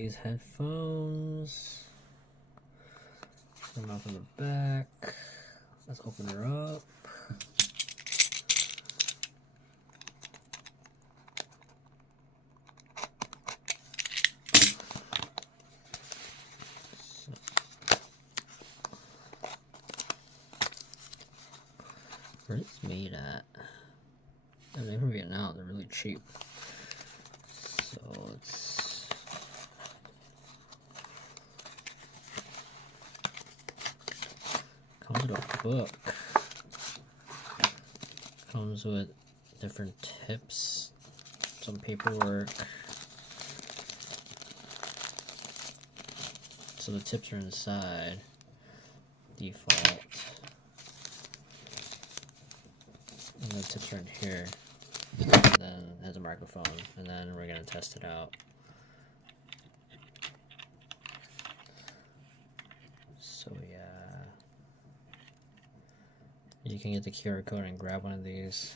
These headphones. Come out from the back. Let's open her up. Where's this made at? Oh, they're from Vietnam. They're really cheap. So it's comes with a book. Comes with different tips, some paperwork. So the tips are inside. Default. And the tips are in here. And then it has a microphone. And then we're gonna test it out. So yeah. You can get the QR code and grab one of these.